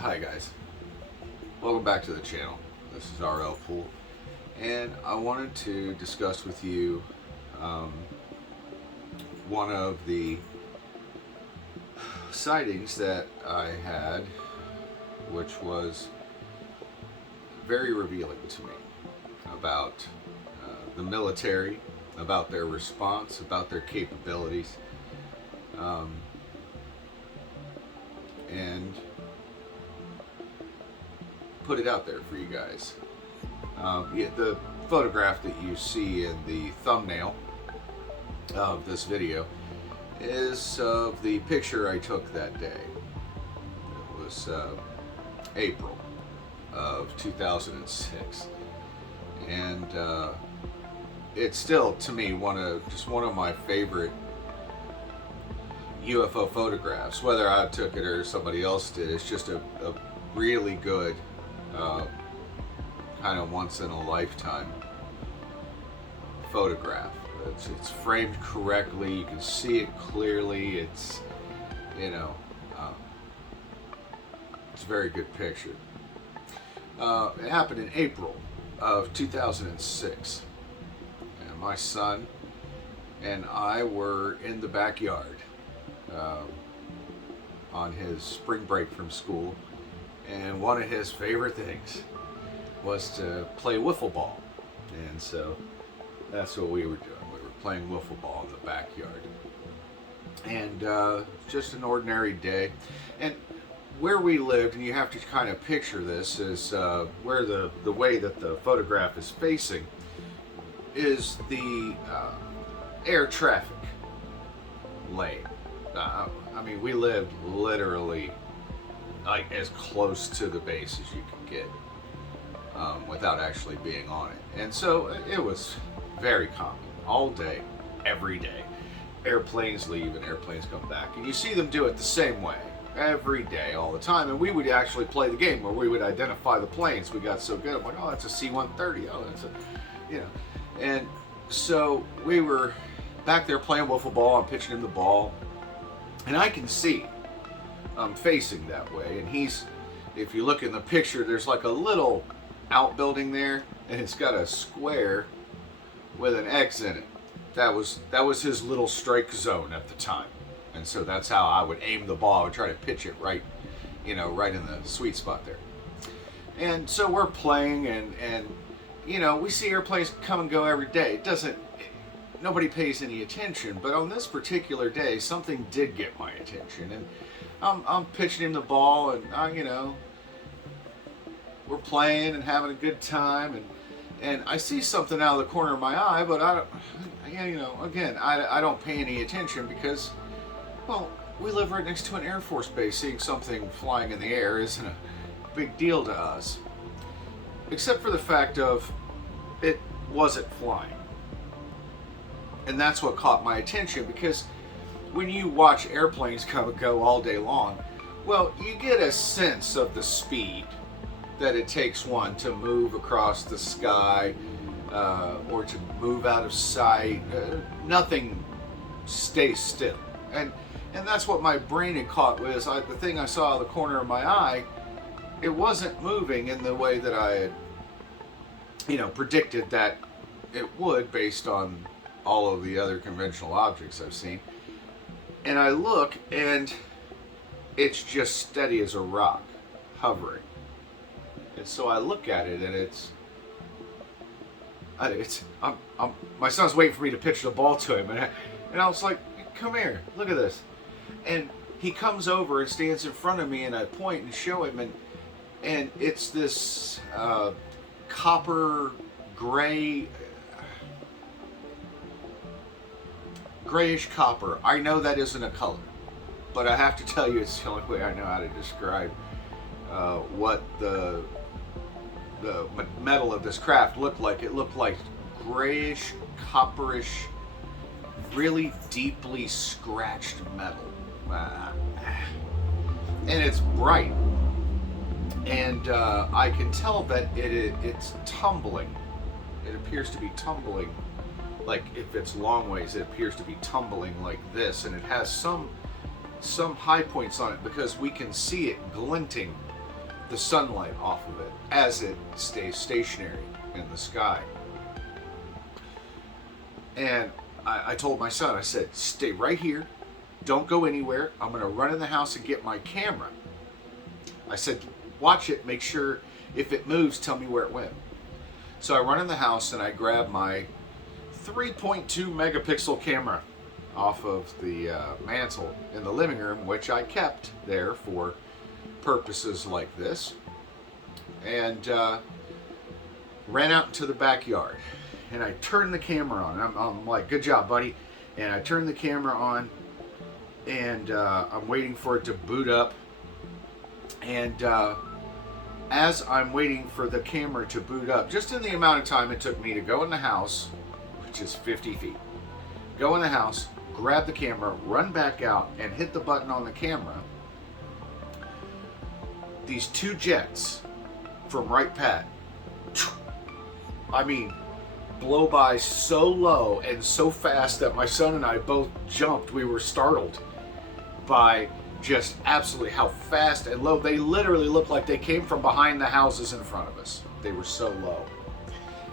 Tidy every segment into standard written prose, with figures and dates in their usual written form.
Hi guys, welcome back to the channel. This is RL Poole, and I wanted to discuss with you one of the sightings that I had, which was very revealing to me about the military, about their response, about their capabilities, and put it out there for you guys. The photograph that you see in the thumbnail of this video is of the picture I took that day. It was April of 2006, and it's still, to me, one of my favorite UFO photographs. Whether I took it or somebody else did, it's just a really good kind of once in a lifetime photograph. It's framed correctly. You can see it clearly. It's it's a very good picture. It happened in April of 2006, and my son and I were in the backyard on his spring break from school, and one of his favorite things was to play wiffle ball. And so that's what we were doing. We were playing wiffle ball in the backyard. And just an ordinary day. And where we lived, and you have to kind of picture this, is where the way that the photograph is facing is the air traffic lane. I mean, we lived literally like as close to the base as you could get without actually being on it. And so it was very common all day, every day. Airplanes leave and airplanes come back, and you see them do it the same way every day, all the time. And we would actually play the game where we would identify the planes. We got so good. I'm like, oh, that's a C-130. Oh, that's a, And so we were back there playing wiffle ball. I'm pitching him the ball, and I can see I'm facing that way, and he's, if you look in the picture, there's like a little outbuilding there, and it's got a square with an X in it. That was his little strike zone at the time, and so that's how I would aim the ball. I would try to pitch it right, right in the sweet spot there. And so we're playing, and we see airplanes come and go every day. Nobody pays any attention, but on this particular day, something did get my attention, and I'm pitching him the ball, and we're playing and having a good time, and I see something out of the corner of my eye, but I don't pay any attention because, well, we live right next to an Air Force base. Seeing something flying in the air isn't a big deal to us, except for the fact of it wasn't flying. And that's what caught my attention, because when you watch airplanes come and go all day long, well, you get a sense of the speed that it takes one to move across the sky or to move out of sight. Nothing stays still. And that's what my brain had caught was the thing I saw out of the corner of my eye. It wasn't moving in the way that I had, predicted that it would based on all of the other conventional objects I've seen. And I look, and it's just steady as a rock, hovering. And so I look at it, and my son's waiting for me to pitch the ball to him, and I was like, "Come here, look at this." And he comes over and stands in front of me, and I point and show him, and it's this copper gray. Grayish copper. I know that isn't a color, but I have to tell you it's the only way I know how to describe what the metal of this craft looked like. It looked like grayish, copperish, really deeply scratched metal, and it's bright, and I can tell that it's tumbling. It appears to be tumbling. Like if it's long ways, it appears to be tumbling like this, and it has some high points on it because we can see it glinting the sunlight off of it as it stays stationary in the sky. And I told my son, I said, stay right here. Don't go anywhere. I'm going to run in the house and get my camera. I said, watch it. Make sure if it moves, tell me where it went. So I run in the house and I grab my 3.2 megapixel camera off of the mantle in the living room, which I kept there for purposes like this, and ran out into the backyard. And I turned the camera on. I'm like, good job, buddy. And I turned the camera on, and I'm waiting for it to boot up. And as I'm waiting for the camera to boot up, just in the amount of time it took me to go in the house, which is 50 feet, go in the house, grab the camera, run back out, and hit the button on the camera, these two jets from right pad, I mean, blow by so low and so fast that my son and I both jumped. We were startled by just absolutely how fast and low. They literally looked like they came from behind the houses in front of us. They were so low.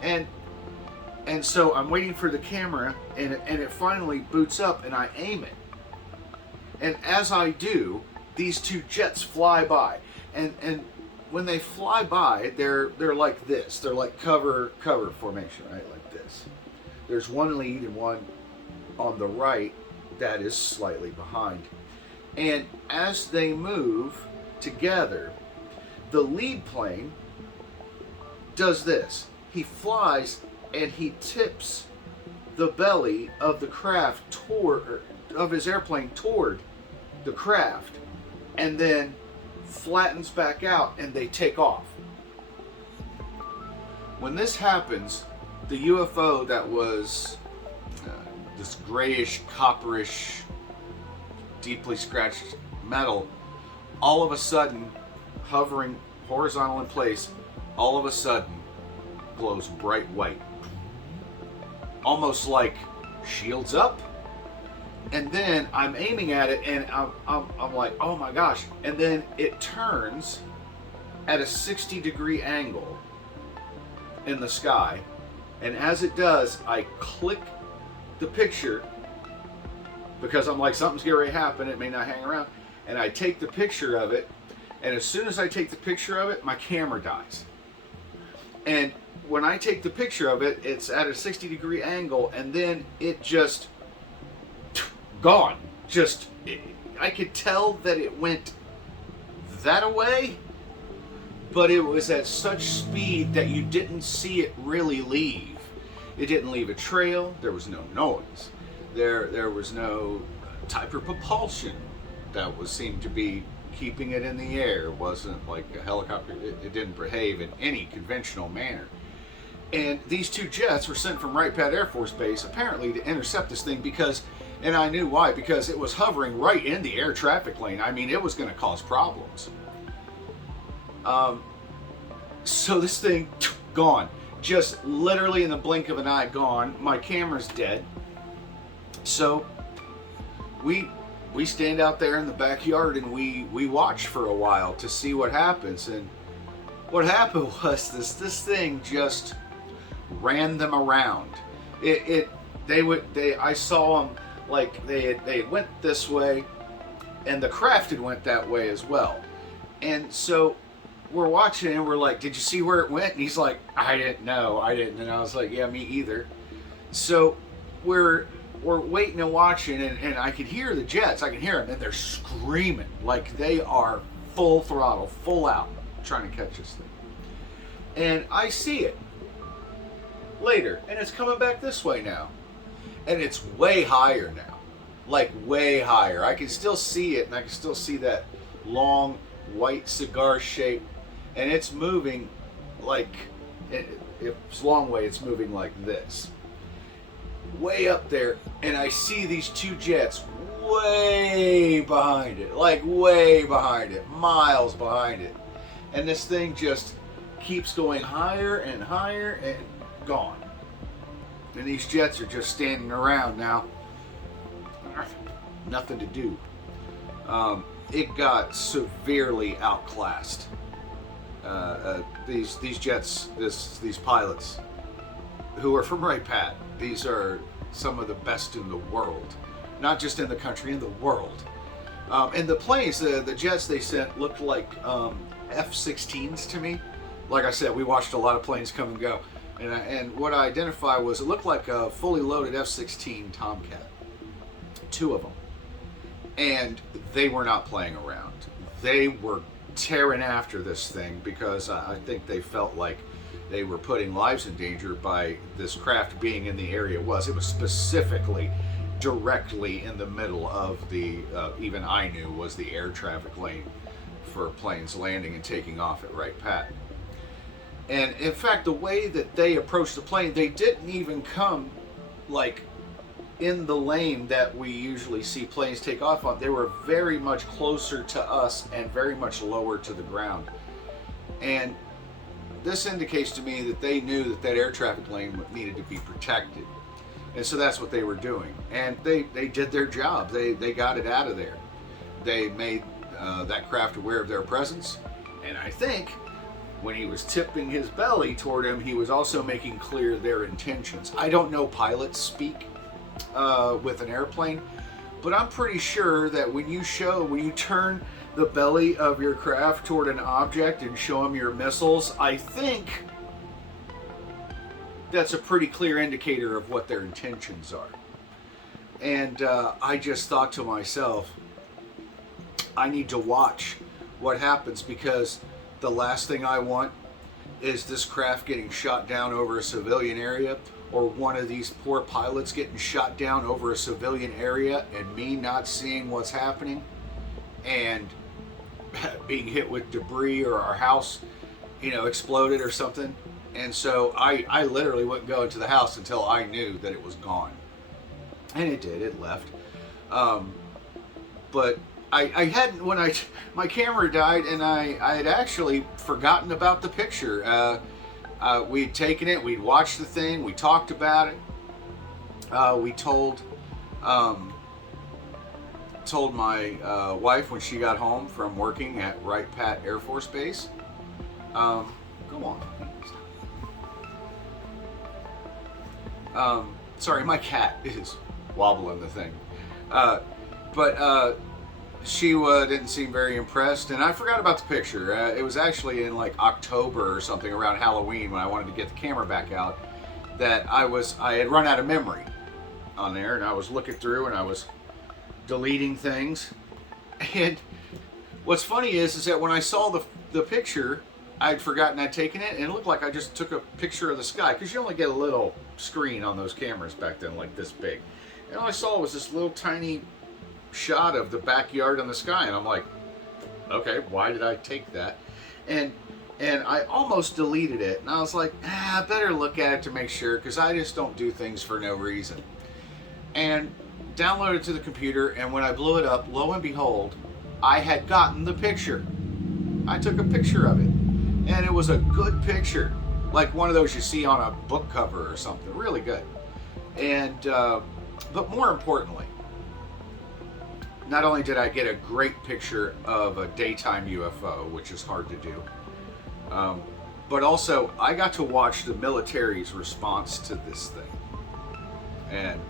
And so I'm waiting for the camera, and it finally boots up, and I aim it. And as I do, these two jets fly by. And when they fly by, they're like this. They're like cover formation, right? Like this. There's one lead and one on the right that is slightly behind. And as they move together, the lead plane does this. He flies and he tips the belly of the craft of his airplane toward the craft, and then flattens back out, and they take off. When this happens, the UFO that was this grayish, copperish, deeply scratched metal, all of a sudden, hovering horizontal in place, all of a sudden glows bright white. Almost like shields up. And then I'm aiming at it, and I'm like, oh my gosh. And then it turns at a 60-degree angle in the sky. And as it does, I click the picture, because I'm like, something's getting ready to happen. It may not hang around. And I take the picture of it. And as soon as I take the picture of it, my camera dies. And when I take the picture of it, it's at a 60-degree angle, and then it just gone. I could tell that it went that away, but it was at such speed that you didn't see it really leave. It didn't leave a trail. There was no noise. There was no type of propulsion that seemed to be keeping it in the air. It wasn't like a helicopter. It didn't behave in any conventional manner. And these two jets were sent from Wright Pat Air Force Base apparently to intercept this thing, because, and I knew why, because it was hovering right in the air traffic lane. I mean, it was going to cause problems. So this thing, gone. Just literally in the blink of an eye, gone. My camera's dead. So we stand out there in the backyard and we watch for a while to see what happens. And what happened was this thing just ran them around. I saw them like they went this way, and the craft had went that way as well. And so we're watching and we're like, did you see where it went? And he's like, I didn't know. And I was like, yeah, me either. So we're waiting and watching, and I could hear the jets. I can hear them, and they're screaming like they are full throttle, full out, trying to catch this thing. And I see it later, and it's coming back this way now. And it's way higher now. Like way higher. I can still see it, and I can still see that long white cigar shape. And it's moving like, it's a long way, it's moving like this. Way up there, and I see these two jets way behind it. Like way behind it. Miles behind it. And this thing just keeps going higher and higher and gone. And these jets are just standing around now. Nothing to do. It got severely outclassed these jets, these pilots who are from Wright Pat. These are some of the best in the world, not just in the country, in the world. And the planes, the jets they sent looked like F-16s to me. Like I said, we watched a lot of planes come and go, and what I identified was it looked like a fully loaded F-16 Tomcat, 2 of them, and they were not playing around. They were tearing after this thing because I think they felt like they were putting lives in danger by this craft being in the area it was. It was specifically directly in the middle of the, even I knew was the air traffic lane for planes landing and taking off at Wright Pat. And in fact, the way that they approached the plane, they didn't even come like in the lane that we usually see planes take off on. They were very much closer to us and very much lower to the ground. And this indicates to me that they knew that that air traffic lane needed to be protected. And so that's what they were doing. And they did their job. They got it out of there. They made that craft aware of their presence. And I think when he was tipping his belly toward him, he was also making clear their intentions. I don't know pilots speak with an airplane, but I'm pretty sure that when you turn the belly of your craft toward an object and show them your missiles, I think that's a pretty clear indicator of what their intentions are. And I just thought to myself, I need to watch what happens, because the last thing I want is this craft getting shot down over a civilian area, or one of these poor pilots getting shot down over a civilian area and me not seeing what's happening and being hit with debris, or our house, exploded or something. And so I literally wouldn't go into the house until I knew that it was gone. And it did, it left. But I hadn't, my camera died, and I had actually forgotten about the picture. We'd taken it, we'd watched the thing, we talked about it. We told my wife when she got home from working at Wright Pat Air Force Base. Go on. Sorry, my cat is wobbling the thing. But she didn't seem very impressed, and I forgot about the picture. It was actually in like October or something, around Halloween, when I wanted to get the camera back out, that I had run out of memory on there, and I was looking through and I was deleting things. And what's funny is that when I saw the picture, I'd forgotten I'd taken it, and it looked like I just took a picture of the sky, because you only get a little screen on those cameras back then, like this big. And all I saw was this little tiny shot of the backyard and the sky, and I'm like, okay, why did I take that? And I almost deleted it, and I was like, I better look at it to make sure, because I just don't do things for no reason. And downloaded it to the computer, and when I blew it up, lo and behold, I had gotten the picture. I took a picture of it, and it was a good picture, like one of those you see on a book cover or something, really good. And but more importantly, not only did I get a great picture of a daytime UFO, which is hard to do, but also I got to watch the military's response to this thing. And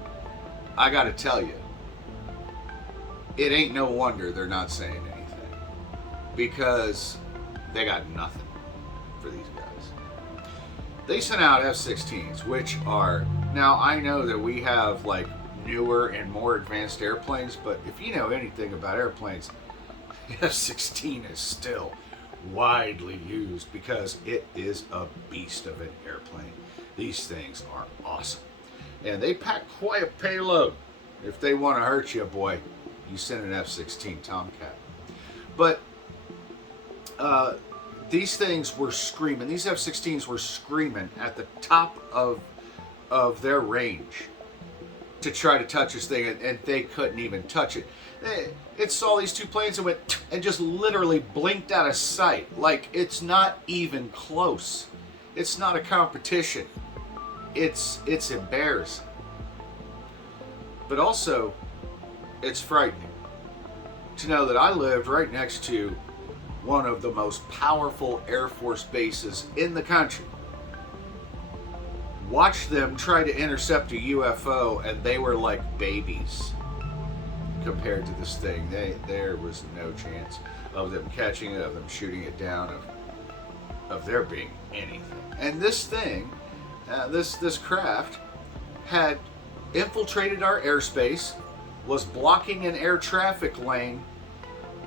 I got to tell you, it ain't no wonder they're not saying anything, because they got nothing for these guys. They sent out F-16s, which are, now I know that we have like newer and more advanced airplanes, but if you know anything about airplanes, F-16 is still widely used because it is a beast of an airplane. These things are awesome, and they pack quite a payload. If they want to hurt you, boy, you send an F-16 Tomcat. But these things were screaming. These F-16s were screaming at the top of their range to try to touch this thing, and they couldn't even touch it. It saw these two planes and went and just literally blinked out of sight. Like, it's not even close. It's not a competition. It's embarrassing. But also, it's frightening to know that I lived right next to one of the most powerful Air Force bases in the country. Watched them try to intercept a UFO, and they were like babies compared to this thing. There was no chance of them catching it, of them shooting it down, of there being anything. And this thing, this craft, had infiltrated our airspace, was blocking an air traffic lane,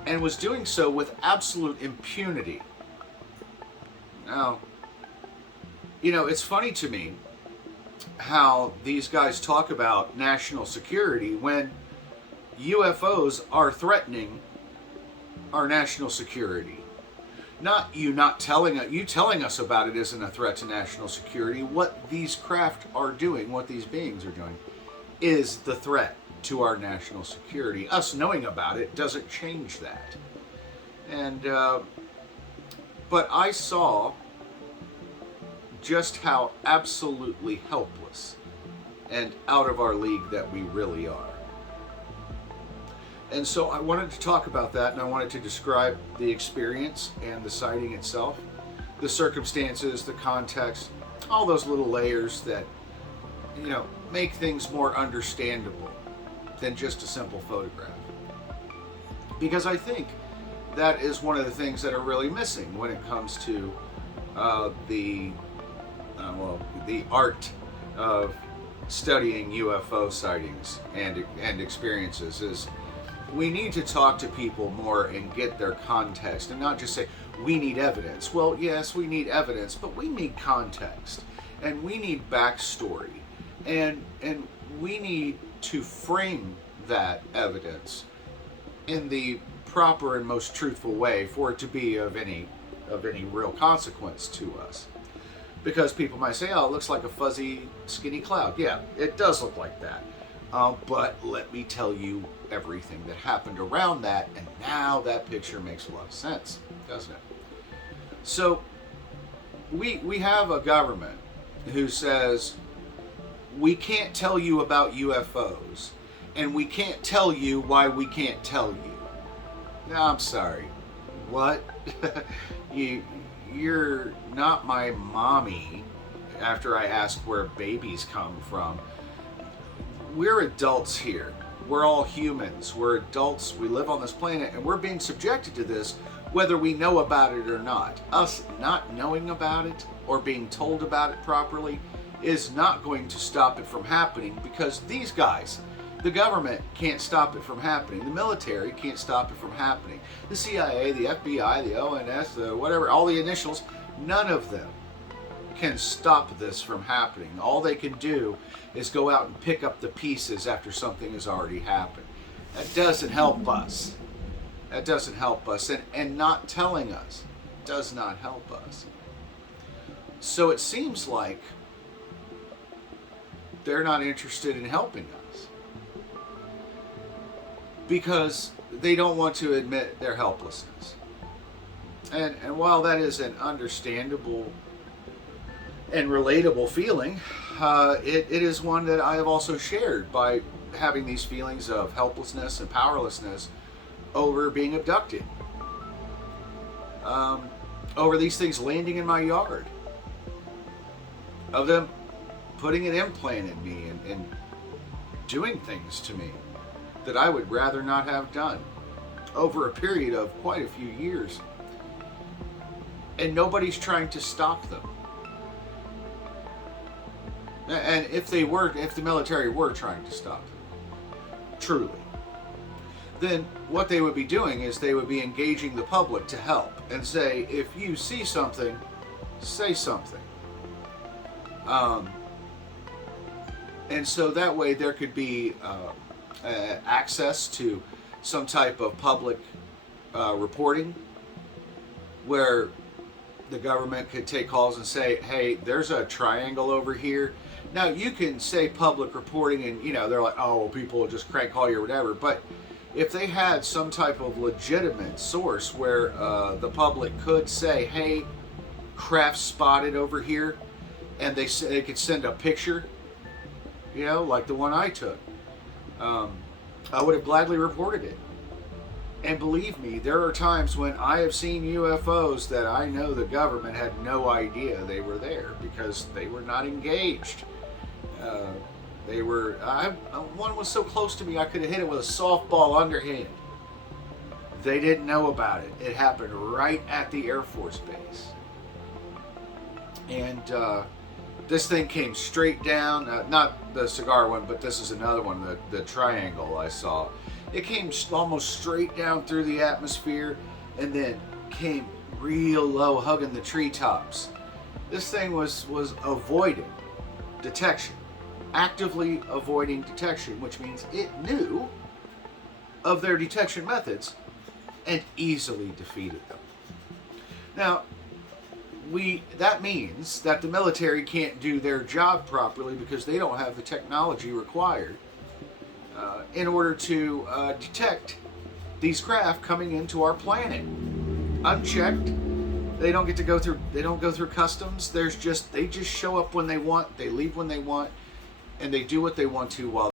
and was doing so with absolute impunity. Now, it's funny to me how these guys talk about national security when UFOs are threatening our national security. You telling us about it isn't a threat to national security. What these craft are doing, what these beings are doing, is the threat to our national security. Us knowing about it doesn't change that. And but I saw just how absolutely helpless and out of our league that we really are. And so I wanted to talk about that, and I wanted to describe the experience and the sighting itself, the circumstances, the context, all those little layers that, make things more understandable than just a simple photograph. Because I think that is one of the things that are really missing when it comes to the art of studying UFO sightings and experiences. Is we need to talk to people more and get their context, and not just say, we need evidence. Well, yes, we need evidence, but we need context, and we need backstory, and we need to frame that evidence in the proper and most truthful way for it to be of any real consequence to us. Because people might say, oh, it looks like a fuzzy, skinny cloud. Yeah, it does look like that. But let me tell you everything that happened around that, and now that picture makes a lot of sense, doesn't it? So we have a government who says, we can't tell you about UFOs, and we can't tell you why we can't tell you. No, I'm sorry. What? You're not my mommy after I ask where babies come from. We're adults here. We're all humans. We're adults. We live on this planet, and we're being subjected to this whether we know about it or not. Us not knowing about it or being told about it properly is not going to stop it from happening, because these guys, the government, can't stop it from happening. The military can't stop it from happening. The CIA, the FBI, the ONS, the whatever, all the initials, none of them can stop this from happening. All they can do is go out and pick up the pieces after something has already happened. That doesn't help us. That doesn't help us. And not telling us does not help us. So it seems like they're not interested in helping us, because they don't want to admit their helplessness. And while that is an understandable and relatable feeling, it is one that I have also shared by having these feelings of helplessness and powerlessness over being abducted, over these things landing in my yard, of them putting an implant in me and doing things to me that I would rather not have done over a period of quite a few years. And nobody's trying to stop them. And if the military were trying to stop them, truly, then what they would be doing is they would be engaging the public to help and say, if you see something, say something. And so that way there could be access to some type of public reporting, where the government could take calls and say, hey, there's a triangle over here. Now, you can say public reporting and, they're like, oh, well, people will just crank call you or whatever. But if they had some type of legitimate source where the public could say, hey, craft spotted over here, and they could send a picture, like the one I took, I would have gladly reported it. And believe me, there are times when I have seen UFOs that I know the government had no idea they were there because they were not engaged. One was so close to me I could have hit it with a softball underhand. They didn't know about it. It happened right at the Air Force Base. And this thing came straight down, not the cigar one, but this is another one, the triangle I saw. It came almost straight down through the atmosphere and then came real low, hugging the treetops. This thing was avoiding detection, actively avoiding detection, which means it knew of their detection methods and easily defeated them. Now, that means that the military can't do their job properly because they don't have the technology required in order to detect these craft coming into our planet unchecked. They don't get to go through. They don't go through customs. They just show up when they want. They leave when they want, and they do what they want to while